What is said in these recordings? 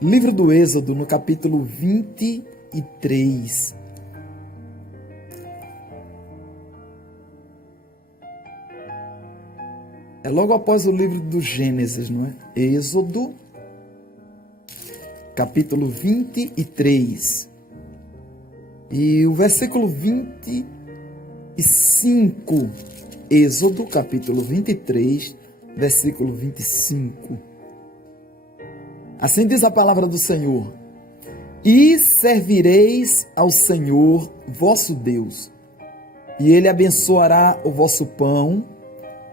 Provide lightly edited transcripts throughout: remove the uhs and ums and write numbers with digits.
Livro do Êxodo, no capítulo 23. É logo após o livro do Gênesis, não é? Êxodo, capítulo 23. E o versículo 25. Êxodo, capítulo 23, versículo 25. Assim diz a palavra do Senhor: E servireis ao Senhor vosso Deus, e Ele abençoará o vosso pão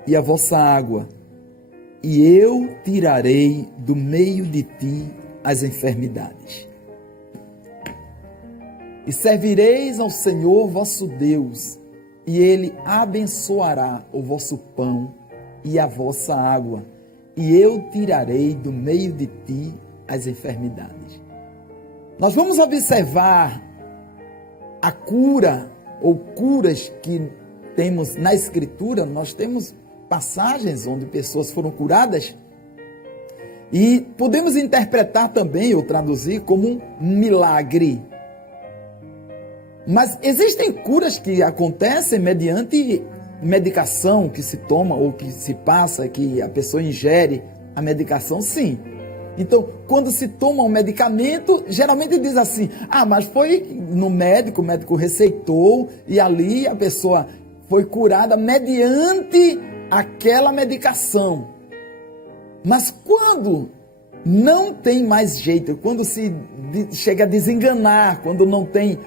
e a vossa água, e eu tirarei do meio de ti as enfermidades. E servireis ao Senhor vosso Deus, e Ele abençoará o vosso pão e a vossa água, e eu tirarei do meio de ti as enfermidades. Nós vamos observar a cura ou curas que temos na Escritura. Nós temos passagens onde pessoas foram curadas e podemos interpretar também ou traduzir como um milagre. Mas existem curas que acontecem mediante medicação que se toma ou que se passa, que a pessoa ingere a medicação, sim. Então, quando se toma um medicamento, geralmente diz assim: mas foi no médico, o médico receitou e ali a pessoa foi curada mediante aquela medicação. Mas quando não tem mais jeito, quando se chega a desenganar, quando não tem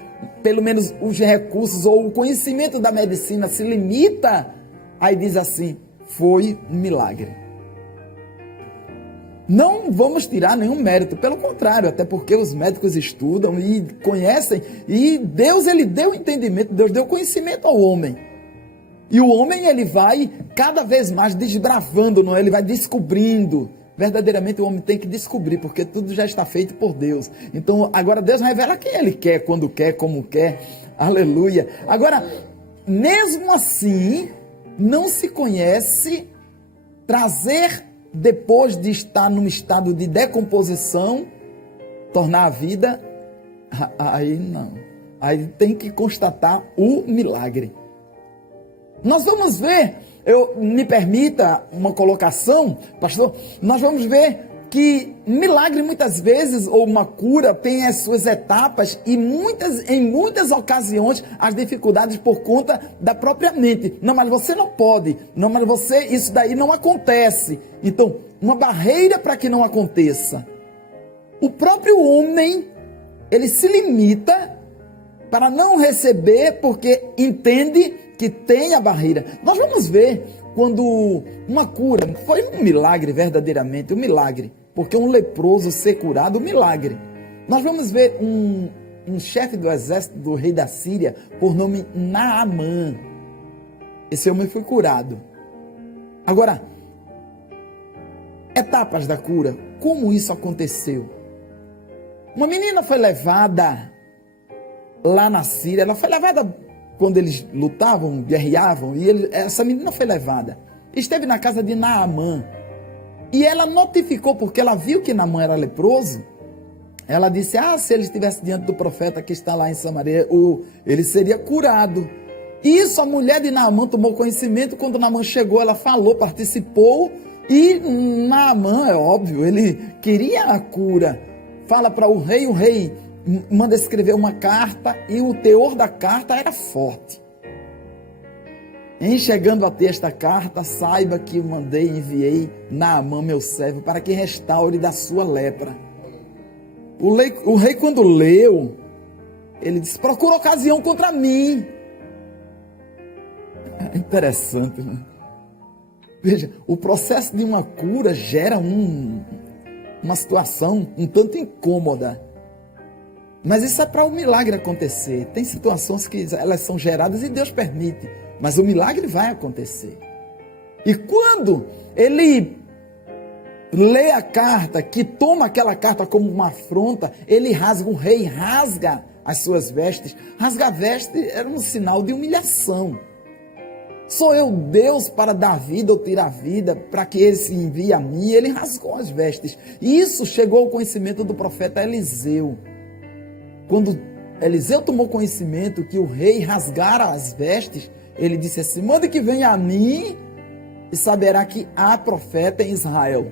pelo menos os recursos ou o conhecimento da medicina se limita, aí diz assim: foi um milagre. Não vamos tirar nenhum mérito, pelo contrário, até porque os médicos estudam e conhecem, e Deus, ele deu entendimento, Deus deu conhecimento ao homem. E o homem, ele vai cada vez mais desbravando, não é? Ele vai descobrindo. Verdadeiramente o homem tem que descobrir, porque tudo já está feito por Deus. Então, agora Deus revela quem Ele quer, quando quer, como quer. Aleluia. Agora, mesmo assim, não se conhece trazer, depois de estar num estado de decomposição, tornar a vida, aí não. Aí tem que constatar o milagre. Nós vamos ver, me permita uma colocação, pastor, nós vamos ver que milagre muitas vezes, ou uma cura, tem as suas etapas e em muitas ocasiões as dificuldades por conta da própria mente. Não, mas você não pode, não, mas isso daí não acontece. Então, uma barreira para que não aconteça. O próprio homem, ele se limita para não receber, porque entende que tem a barreira. Nós vamos ver quando uma cura, foi um milagre verdadeiramente, um milagre, porque um leproso ser curado, um milagre. Nós vamos ver um chefe do exército do rei da Síria, por nome Naamã. Esse homem foi curado. Agora, etapas da cura, como isso aconteceu? Uma menina foi levada lá na Síria, ela foi levada quando eles lutavam, guerreavam, e essa menina foi levada. Esteve na casa de Naamã. E ela notificou, porque ela viu que Naamã era leproso. Ela disse: se ele estivesse diante do profeta que está lá em Samaria, ele seria curado. Isso a mulher de Naamã tomou conhecimento. Quando Naamã chegou, ela falou, participou. E Naamã, é óbvio, ele queria a cura. Fala para o rei manda escrever uma carta, e o teor da carta era forte. Em chegando a ter esta carta, saiba que enviei Naamã, meu servo, para que restaure da sua lepra. O rei, quando leu, ele disse: procura ocasião contra mim. É interessante, né? Veja, o processo de uma cura gera uma situação um tanto incômoda. Mas isso é para o milagre acontecer. Tem situações que elas são geradas e Deus permite, mas o milagre vai acontecer. E quando ele lê a carta, que toma aquela carta como uma afronta, o rei rasga as suas vestes. Rasgar a veste era um sinal de humilhação. Sou eu Deus para dar vida ou tirar vida, para que ele se envie a mim? Ele rasgou as vestes. E isso chegou ao conhecimento do profeta Eliseu. Quando Eliseu tomou conhecimento que o rei rasgara as vestes, ele disse assim: mande que venha a mim e saberá que há profeta em Israel.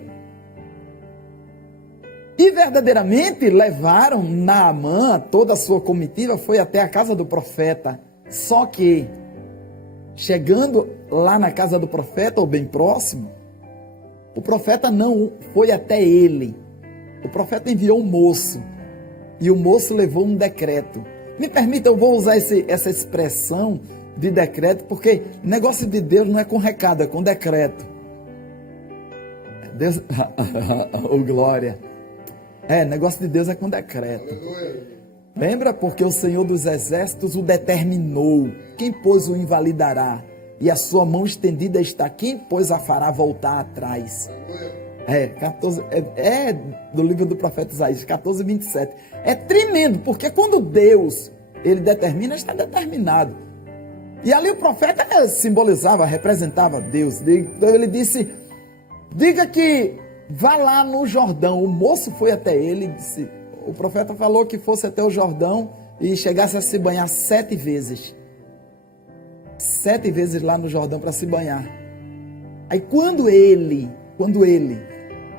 E verdadeiramente levaram Naamã, toda a sua comitiva, foi até a casa do profeta. Só que, chegando lá na casa do profeta, ou bem próximo, o profeta não foi até ele. O profeta enviou um moço, e o moço levou um decreto. Me permita, eu vou usar essa expressão de decreto, porque negócio de Deus não é com recado, é com decreto. Deus, oh glória. Negócio de Deus é com decreto. Lembra? Porque o Senhor dos Exércitos o determinou. Quem, pois, o invalidará? E a sua mão estendida está. Quem, pois, a fará voltar atrás? 14, do livro do profeta Isaías, 14, 27. É tremendo, porque quando Deus, ele determina, está determinado. E ali o profeta simbolizava, representava Deus. Então ele disse, diga que vá lá no Jordão. O moço foi até ele e disse, o profeta falou que fosse até o Jordão e chegasse a se banhar 7 vezes. 7 vezes lá no Jordão para se banhar. Aí quando ele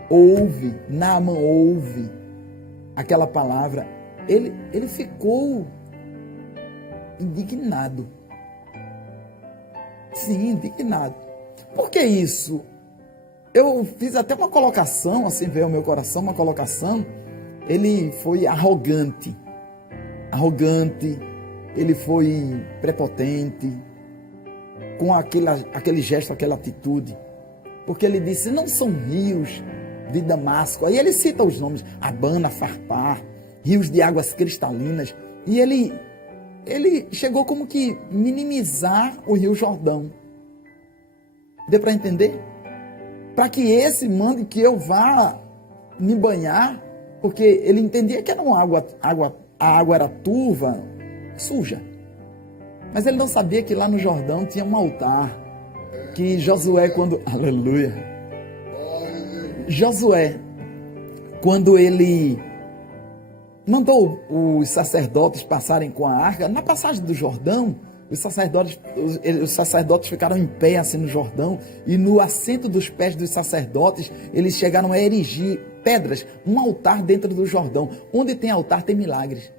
ouve, Naamã ouve aquela palavra, ele ficou indignado. Sim, indignado. Por que isso? Eu fiz até uma colocação, assim veio ao meu coração, uma colocação. Ele foi arrogante, ele foi prepotente, com aquele gesto, aquela atitude. Porque ele disse, não são rios de Damasco. Aí ele cita os nomes, Abana, Farpar, rios de águas cristalinas. E ele chegou como que minimizar o rio Jordão. Deu para entender? Para que esse mande que eu vá me banhar, porque ele entendia que era uma a água era turva, suja. Mas ele não sabia que lá no Jordão tinha um altar, que Josué, aleluia, Josué, quando ele mandou os sacerdotes passarem com a arca, na passagem do Jordão, os sacerdotes ficaram em pé assim no Jordão, e no assento dos pés dos sacerdotes, eles chegaram a erigir pedras, um altar dentro do Jordão. Onde tem altar, tem milagres.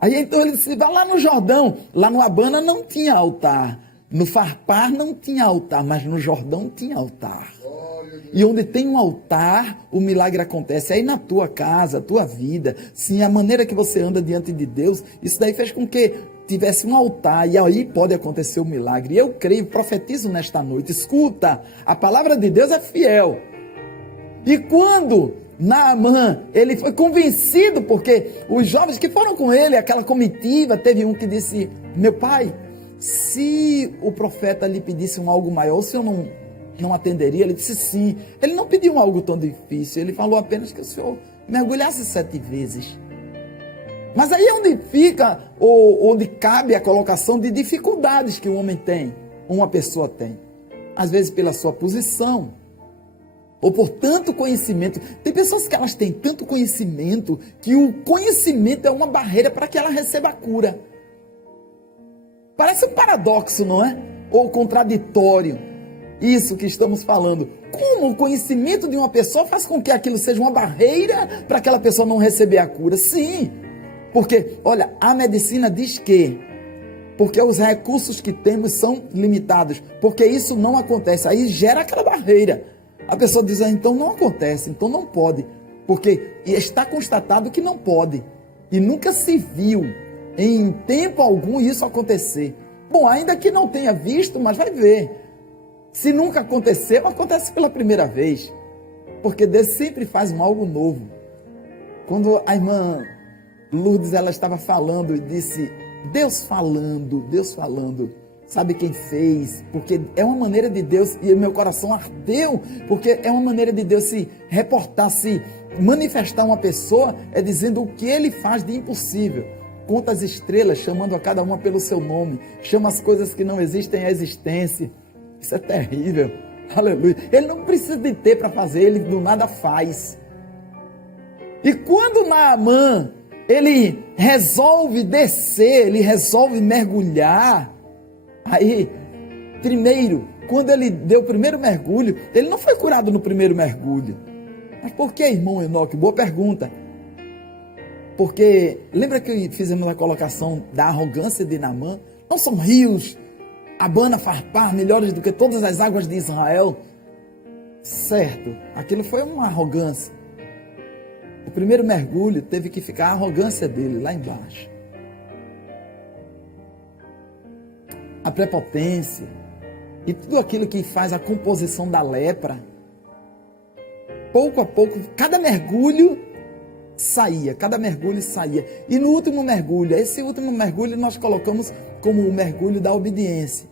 Aí então ele disse, vai lá no Jordão. Lá no Abana não tinha altar, no Farpar não tinha altar, mas no Jordão tinha altar. E onde tem um altar, o milagre acontece. Aí na tua casa, tua vida, sim, a maneira que você anda diante de Deus, isso daí fez com que tivesse um altar, e aí pode acontecer o milagre. Eu creio, profetizo nesta noite, escuta, a palavra de Deus é fiel. E quando Naamã, ele foi convencido, porque os jovens que foram com ele, aquela comitiva, teve um que disse, meu pai, se o profeta lhe pedisse algo maior, o senhor não atenderia? Ele disse sim. Ele não pediu algo tão difícil, ele falou apenas que o senhor mergulhasse 7 vezes. Mas aí é onde fica, onde cabe a colocação de dificuldades que o homem tem, uma pessoa tem. Às vezes pela sua posição, ou por tanto conhecimento. Tem pessoas que elas têm tanto conhecimento, que o conhecimento é uma barreira para que ela receba a cura. Parece um paradoxo, não é? Ou contraditório. Isso que estamos falando. Como o conhecimento de uma pessoa faz com que aquilo seja uma barreira para aquela pessoa não receber a cura? Sim, porque, olha, a medicina diz que, porque os recursos que temos são limitados, porque isso não acontece, aí gera aquela barreira. A pessoa diz, então não acontece, então não pode, porque está constatado que não pode, e nunca se viu em tempo algum isso acontecer. Bom, ainda que não tenha visto, mas vai ver. Se nunca aconteceu, acontece pela primeira vez. Porque Deus sempre faz algo novo. Quando a irmã Lourdes, ela estava falando e disse, Deus falando. Sabe quem fez? Porque é uma maneira de Deus, e meu coração ardeu, porque é uma maneira de Deus se reportar, se manifestar uma pessoa, é dizendo o que ele faz de impossível. conta as estrelas, chamando a cada uma pelo seu nome, chama as coisas que não existem à existência. Isso é terrível, aleluia. Ele não precisa de ter para fazer, ele do nada faz. E quando Naamã, ele resolve descer, ele resolve mergulhar, aí, primeiro, quando ele deu o primeiro mergulho, ele não foi curado no primeiro mergulho. Mas por que, irmão Enoque? Boa pergunta. Porque, lembra que fizemos a colocação da arrogância de Naamã? Não são rios, Abana, Farpar, melhores do que todas as águas de Israel? Certo, aquilo foi uma arrogância. O primeiro mergulho teve que ficar a arrogância dele lá embaixo. A prepotência e tudo aquilo que faz a composição da lepra. Pouco a pouco, cada mergulho saía. E no último mergulho, esse último mergulho nós colocamos como o mergulho da obediência.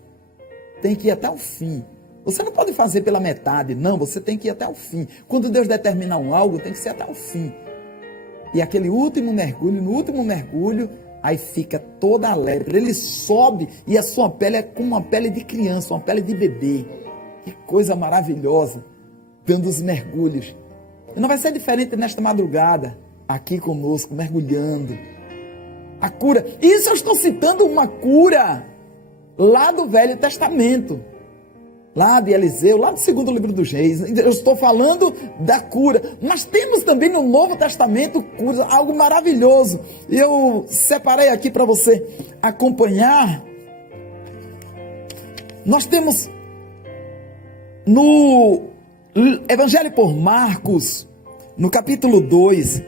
Tem que ir até o fim. Você não pode fazer pela metade, não, você tem que ir até o fim. Quando Deus determina algo, tem que ser até o fim. E aquele último mergulho, no último mergulho, aí fica toda a lepra. Ele sobe e a sua pele é como uma pele de criança, uma pele de bebê. Que coisa maravilhosa, dando os mergulhos. E não vai ser diferente nesta madrugada, aqui conosco, mergulhando. A cura. Isso eu estou citando uma cura lá do Velho Testamento. Lá de Eliseu, lá do segundo livro dos Reis. Eu estou falando da cura. Mas temos também no Novo Testamento cura, algo maravilhoso. E eu separei aqui para você acompanhar. Nós temos no Evangelho por Marcos, no capítulo 2,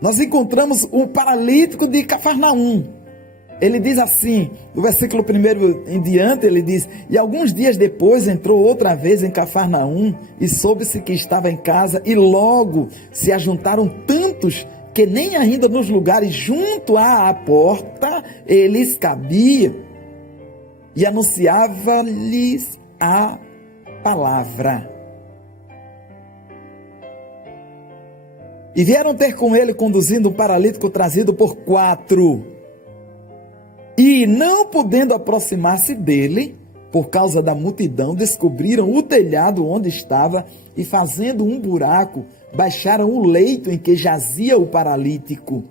nós encontramos um paralítico de Cafarnaum. Ele diz assim, no versículo 1 em diante, ele diz: e alguns dias depois entrou outra vez em Cafarnaum, e soube-se que estava em casa, e logo se ajuntaram tantos, que nem ainda nos lugares junto à porta eles cabiam, e anunciava-lhes a palavra. E vieram ter com ele, conduzindo um paralítico trazido por 4. E não podendo aproximar-se dele, por causa da multidão, descobriram o telhado onde estava e, fazendo um buraco, baixaram o leito em que jazia o paralítico.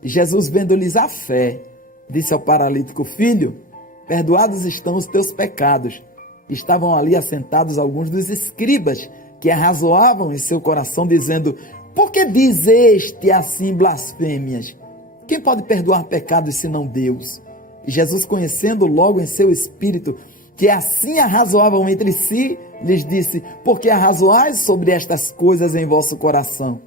E Jesus, vendo-lhes a fé, disse ao paralítico: filho, perdoados estão os teus pecados. Estavam ali assentados alguns dos escribas, que arrazoavam em seu coração, dizendo: por que diz este assim blasfêmias? Quem pode perdoar pecados senão Deus? E Jesus, conhecendo logo em seu espírito que assim arrazoavam entre si, lhes disse: por que arrazoais sobre estas coisas em vosso coração?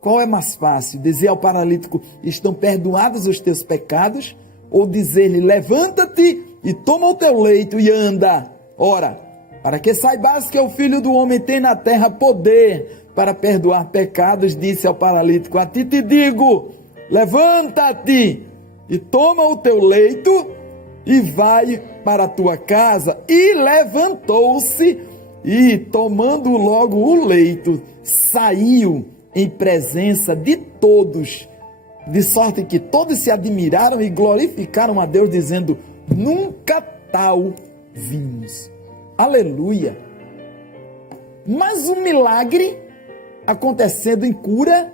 Qual é mais fácil, dizer ao paralítico: estão perdoados os teus pecados? Ou dizer-lhe: levanta-te e toma o teu leito e anda? Ora, para que saibas que o Filho do Homem tem na terra poder para perdoar pecados, disse ao paralítico: a ti te digo, levanta-te e toma o teu leito e vai para a tua casa. E levantou-se e, tomando logo o leito, saiu em presença de todos, de sorte que todos se admiraram e glorificaram a Deus, dizendo: nunca tal vimos. Aleluia! Mais um milagre acontecendo em cura,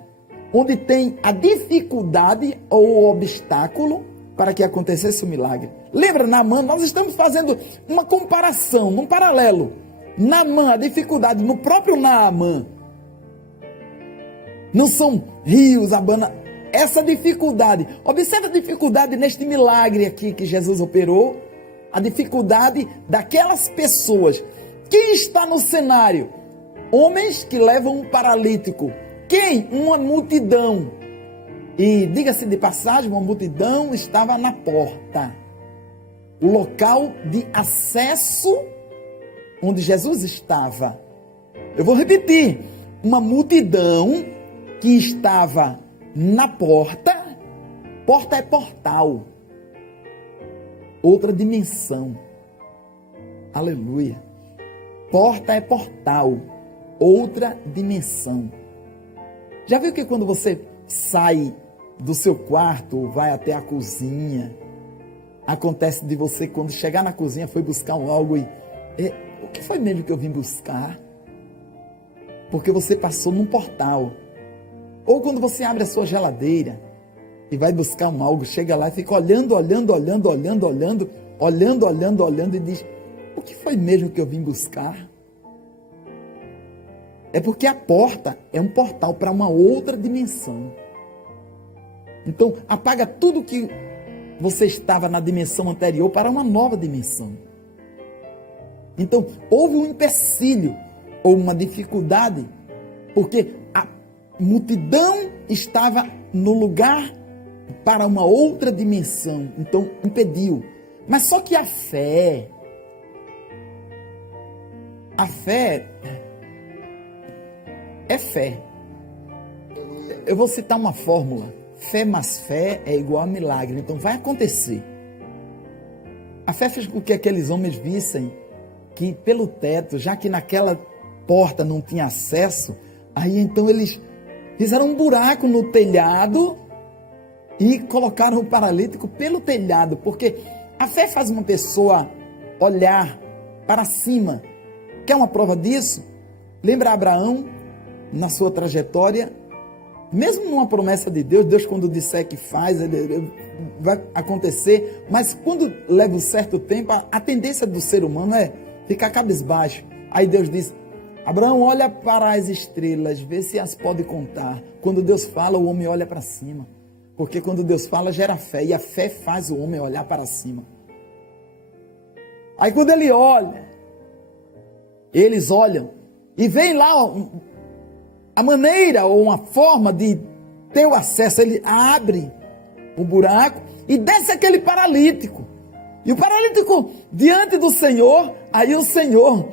onde tem a dificuldade ou o obstáculo para que acontecesse o milagre. Lembra, Naamã? Nós estamos fazendo uma comparação, um paralelo. Naamã, a dificuldade no próprio Naamã. Não são rios, Abana. Essa dificuldade, observa a dificuldade neste milagre aqui que Jesus operou. A dificuldade daquelas pessoas. Quem está no cenário? Homens que levam um paralítico. Quem? Uma multidão. E, diga-se de passagem, uma multidão estava na porta. O local de acesso onde Jesus estava. Eu vou repetir. Uma multidão que estava na porta. Porta é portal. Outra dimensão. Aleluia. Porta é portal. Outra dimensão. Já viu que quando você sai do seu quarto, vai até a cozinha. Acontece de você, quando chegar na cozinha, foi buscar algo e... o que foi mesmo que eu vim buscar? Porque você passou num portal. Ou quando você abre a sua geladeira e vai buscar algo, chega lá e fica olhando e diz: o que foi mesmo que eu vim buscar? É porque a porta é um portal para uma outra dimensão. Então, apaga tudo que você estava na dimensão anterior para uma nova dimensão. Então, houve um empecilho ou uma dificuldade, porque a multidão estava no lugar para uma outra dimensão. Então, impediu. Mas só que a fé é fé. Eu vou citar uma fórmula. Fé mais fé é igual a milagre. Então vai acontecer. A fé fez com que aqueles homens vissem que pelo teto, já que naquela porta não tinha acesso, aí então eles fizeram um buraco no telhado e colocaram o paralítico pelo telhado, porque a fé faz uma pessoa olhar para cima. Quer uma prova disso? Lembra Abraão, na sua trajetória, mesmo numa promessa de Deus, Deus quando disser que faz, vai acontecer, mas quando leva um certo tempo, a tendência do ser humano é ficar cabisbaixo. Aí Deus diz: Abraão, olha para as estrelas, vê se as pode contar. Quando Deus fala, o homem olha para cima, porque quando Deus fala, gera fé, e a fé faz o homem olhar para cima. Aí quando ele olha, eles olham, e vem lá a maneira ou uma forma de ter o acesso. Ele abre o buraco e desce aquele paralítico. E o paralítico diante do Senhor, aí o Senhor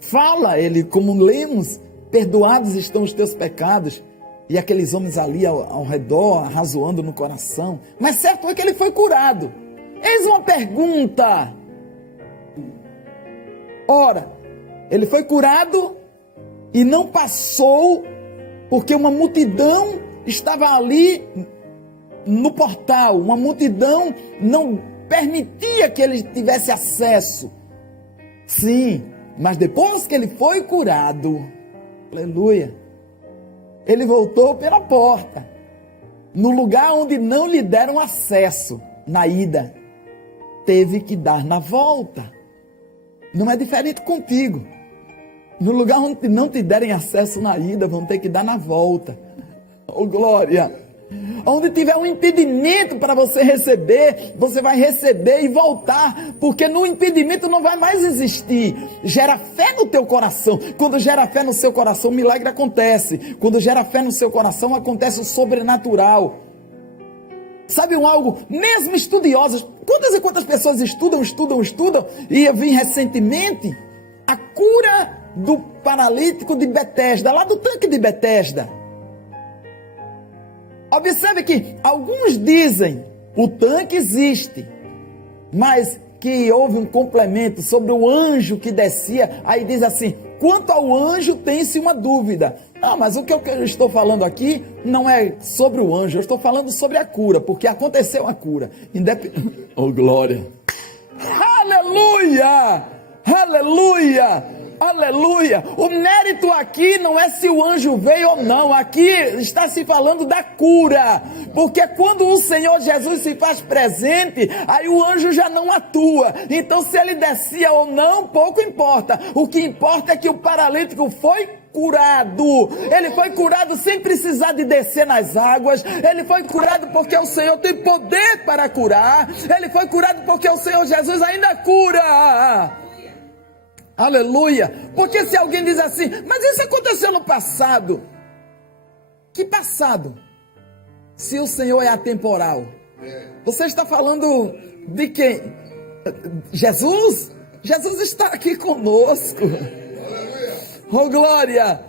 fala, ele, como lemos, perdoados estão os teus pecados. E aqueles homens ali ao redor, arrazoando no coração. Mas certo é que ele foi curado. Eis uma pergunta. Ora, ele foi curado e não passou, porque uma multidão estava ali no portal. Uma multidão não permitia que ele tivesse acesso. Sim, mas depois que ele foi curado, aleluia, ele voltou pela porta, no lugar onde não lhe deram acesso na ida. Teve que dar na volta. Não é diferente contigo. No lugar onde não te derem acesso na ida, vão ter que dar na volta. Oh, glória! Onde tiver um impedimento para você receber, você vai receber e voltar, porque no impedimento não vai mais existir. Gera fé no teu coração. Quando gera fé no seu coração, o milagre acontece. Quando gera fé no seu coração, acontece o sobrenatural. Sabe algo? Mesmo estudiosos, quantas e quantas pessoas estudam, e eu vi recentemente a cura do paralítico de Betesda, lá do tanque de Betesda. Observe que alguns dizem, o tanque existe, mas que houve um complemento sobre o anjo que descia. Aí diz assim: quanto ao anjo tem-se uma dúvida. Não, mas o que eu estou falando aqui não é sobre o anjo, eu estou falando sobre a cura, porque aconteceu a cura. Oh, glória! Aleluia! Aleluia! Aleluia! O mérito aqui não é se o anjo veio ou não. Aqui está se falando da cura. Porque quando o Senhor Jesus se faz presente, aí o anjo já não atua. Então se ele descia ou não, pouco importa. O que importa é que o paralítico foi curado. Ele foi curado sem precisar de descer nas águas. Ele foi curado porque o Senhor tem poder para curar. Ele foi curado porque o Senhor Jesus ainda cura. Aleluia! Porque se alguém diz assim, mas isso aconteceu no passado. Que passado? Se o Senhor é atemporal. Você está falando de quem? Jesus? Jesus está aqui conosco. Oh, glória!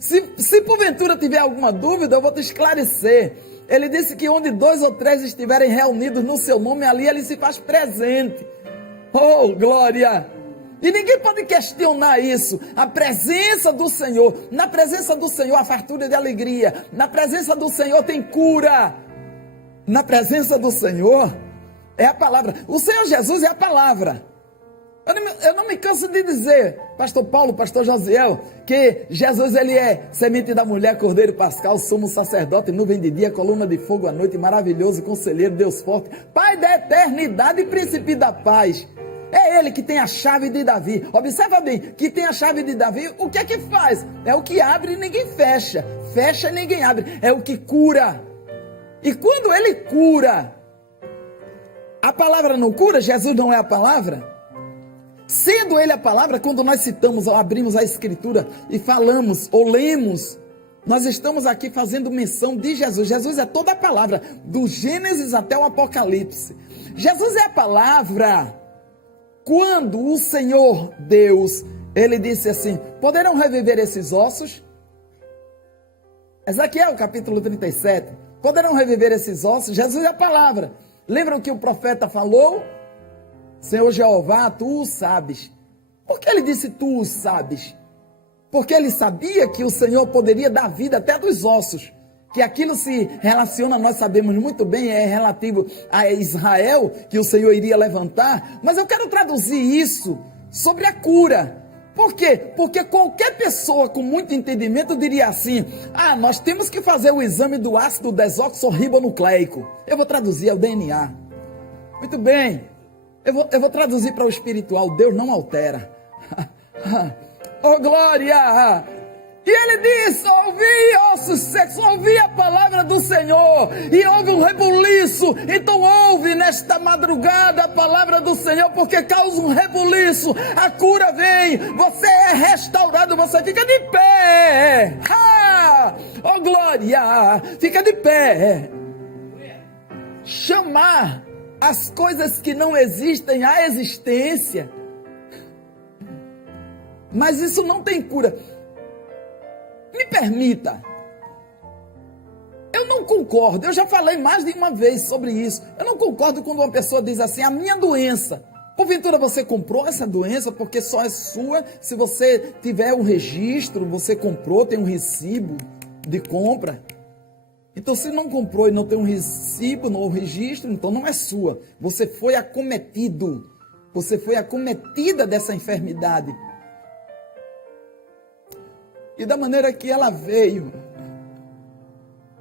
Se porventura tiver alguma dúvida, eu vou te esclarecer. Ele disse que onde 2 ou 3 estiverem reunidos no seu nome, ali ele se faz presente. Oh, glória! E ninguém pode questionar isso. A presença do Senhor. Na presença do Senhor há fartura de alegria. Na presença do Senhor tem cura. na presença do Senhor é a palavra. O Senhor Jesus é a palavra. Eu não me canso de dizer, pastor Paulo, pastor Josiel, que Jesus ele é semente da mulher, cordeiro pascal, sumo sacerdote, nuvem de dia, coluna de fogo à noite, maravilhoso, conselheiro, Deus forte, Pai da eternidade e príncipe da paz. É ele que tem a chave de Davi. Observa bem, que tem a chave de Davi, o que é que faz? É o que abre e ninguém fecha. Fecha e ninguém abre. É o que cura. E quando ele cura, a palavra não cura? Jesus não é a palavra? Sendo ele a palavra, quando nós citamos ou abrimos a escritura e falamos ou lemos, nós estamos aqui fazendo menção de Jesus. Jesus é toda a palavra, do Gênesis até o Apocalipse. Jesus é a palavra. Quando o Senhor Deus, ele disse assim, poderão reviver esses ossos? Ezequiel capítulo 37, poderão reviver esses ossos? Jesus é a palavra. Lembram que o profeta falou? Senhor Jeová, tu o sabes. Por que ele disse tu o sabes? Porque ele sabia que o Senhor poderia dar vida até dos ossos. Que aquilo se relaciona, nós sabemos muito bem, é relativo a Israel, que o Senhor iria levantar. Mas eu quero traduzir isso sobre a cura. Por quê? Porque qualquer pessoa com muito entendimento diria assim, nós temos que fazer o exame do ácido desoxirribonucleico. Eu vou traduzir, é o DNA. Muito bem. Eu vou traduzir para o espiritual. Deus não altera. Oh glória! E ele diz, ouvi ossos secos, ouvi a palavra do Senhor, e houve um rebuliço. Então ouve nesta madrugada a palavra do Senhor, porque causa um rebuliço, a cura vem, você é restaurado, você fica de pé. Oh glória, fica de pé. Chamar as coisas que não existem à existência, mas isso não tem cura. Me permita, eu não concordo, eu já falei mais de uma vez sobre isso, eu não concordo quando uma pessoa diz assim, a minha doença, porventura você comprou essa doença porque só é sua, se você tiver um registro, você comprou, tem um recibo de compra, então se não comprou e não tem um recibo, não, um registro, então não é sua, você foi acometido, você foi acometida dessa enfermidade. E da maneira que ela veio,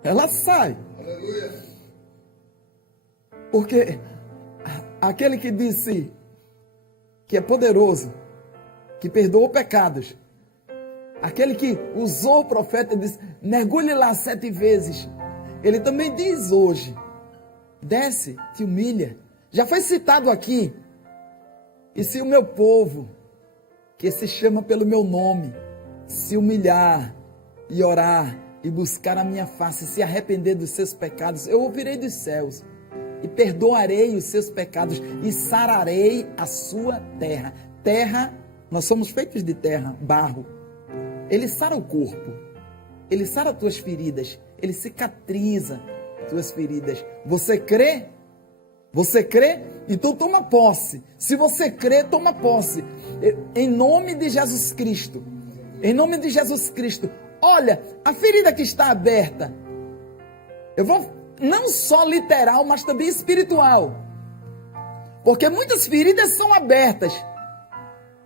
ela sai. Aleluia. Porque aquele que disse que é poderoso, que perdoou pecados, aquele que usou o profeta e disse, mergulhe lá 7 vezes. Ele também diz hoje, desce, te humilha. Já foi citado aqui, e se o meu povo, que se chama pelo meu nome, se humilhar e orar e buscar a minha face, se arrepender dos seus pecados, eu ouvirei dos céus e perdoarei os seus pecados e sararei a sua terra. Terra, nós somos feitos de terra, barro. Ele sara o corpo, ele sara tuas feridas, ele cicatriza tuas feridas. Você crê? Você crê? Então toma posse. Se você crê, toma posse. Em nome de Jesus Cristo. Em nome de Jesus Cristo, olha, a ferida que está aberta, eu vou, não só literal, mas também espiritual, porque muitas feridas são abertas,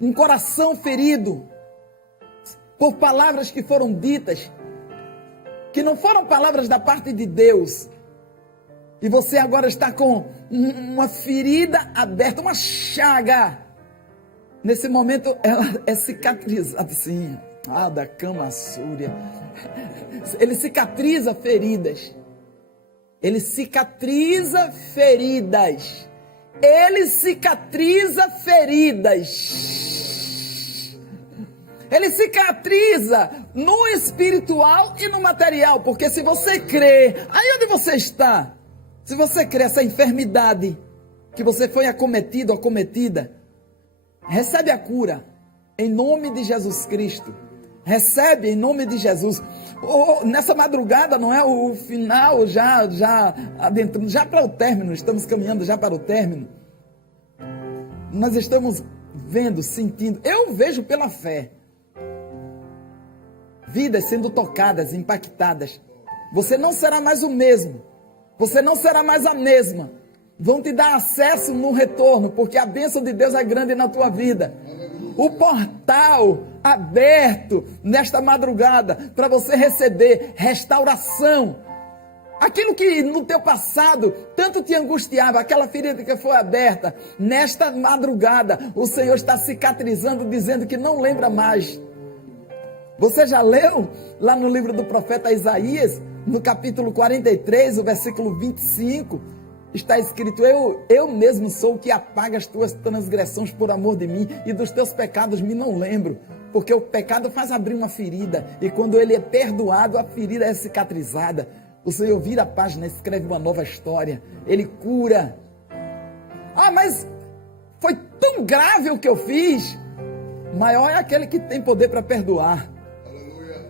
um coração ferido, por palavras que foram ditas, que não foram palavras da parte de Deus, e você agora está com uma ferida aberta, uma chaga. Nesse momento, ela é cicatrizada, assim, da cama súria. Ele cicatriza feridas. Ele cicatriza feridas. Ele cicatriza feridas. Ele cicatriza no espiritual e no material. Porque se você crê, aí onde você está? Se você crê essa enfermidade que você foi acometido, acometida, recebe a cura, em nome de Jesus Cristo. Recebe em nome de Jesus. Nessa madrugada, não é o final, já adentrando, já para o término, estamos caminhando já para o término. Nós estamos vendo, sentindo, eu vejo pela fé, vidas sendo tocadas, impactadas. Você não será mais o mesmo. Você não será mais a mesma. Vão te dar acesso no retorno, porque a bênção de Deus é grande na tua vida. O portal aberto nesta madrugada para você receber restauração. Aquilo que no teu passado tanto te angustiava, aquela ferida que foi aberta, nesta madrugada o Senhor está cicatrizando, dizendo que não lembra mais. Você já leu lá no livro do profeta Isaías, no capítulo 43, o versículo 25, está escrito: eu mesmo sou o que apaga as tuas transgressões por amor de mim, e dos teus pecados me não lembro, porque o pecado faz abrir uma ferida, e quando ele é perdoado, a ferida é cicatrizada. O Senhor vira a página, escreve uma nova história, ele cura. Ah, mas foi tão grave o que eu fiz. Maior é aquele que tem poder para perdoar. Aleluia.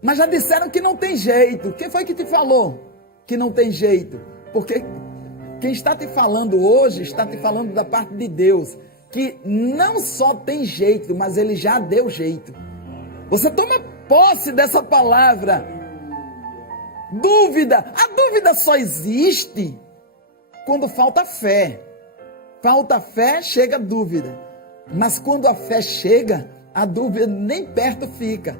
Mas já disseram que não tem jeito. Quem foi que te falou que não tem jeito? Porque quem está te falando hoje, está te falando da parte de Deus, que não só tem jeito, mas ele já deu jeito. Você toma posse dessa palavra. Dúvida, a dúvida só existe quando falta fé. Falta fé, chega a dúvida. Mas quando a fé chega, a dúvida nem perto fica.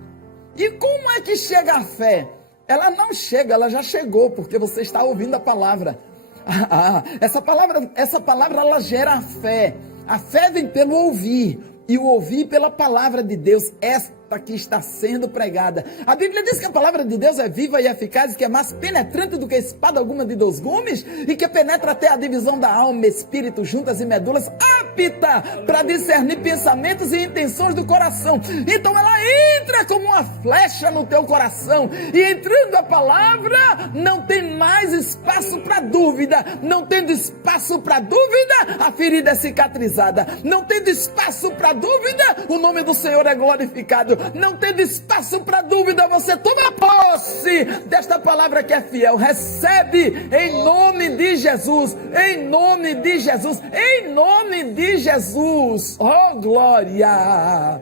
E como é que chega a fé? Ela não chega, ela já chegou, porque você está ouvindo a palavra. Essa palavra ela gera a fé. A fé vem pelo ouvir, e o ouvir pela palavra de Deus, esta que está sendo pregada. A Bíblia diz que a palavra de Deus é viva e eficaz, que é mais penetrante do que espada alguma de 2 gumes, e que penetra até a divisão da alma, espírito, juntas e medulas, apta para discernir pensamentos e intenções do coração. Então ela entra como uma flecha no teu coração, e entrando a palavra, não tem mais espaço para dúvida. Não tendo espaço para dúvida, a ferida é cicatrizada. Não tendo espaço para dúvida, o nome do Senhor é glorificado. Não tendo espaço para dúvida, você toma posse desta palavra que é fiel. Recebe em nome de Jesus, em nome de Jesus, em nome de Jesus. Oh, glória!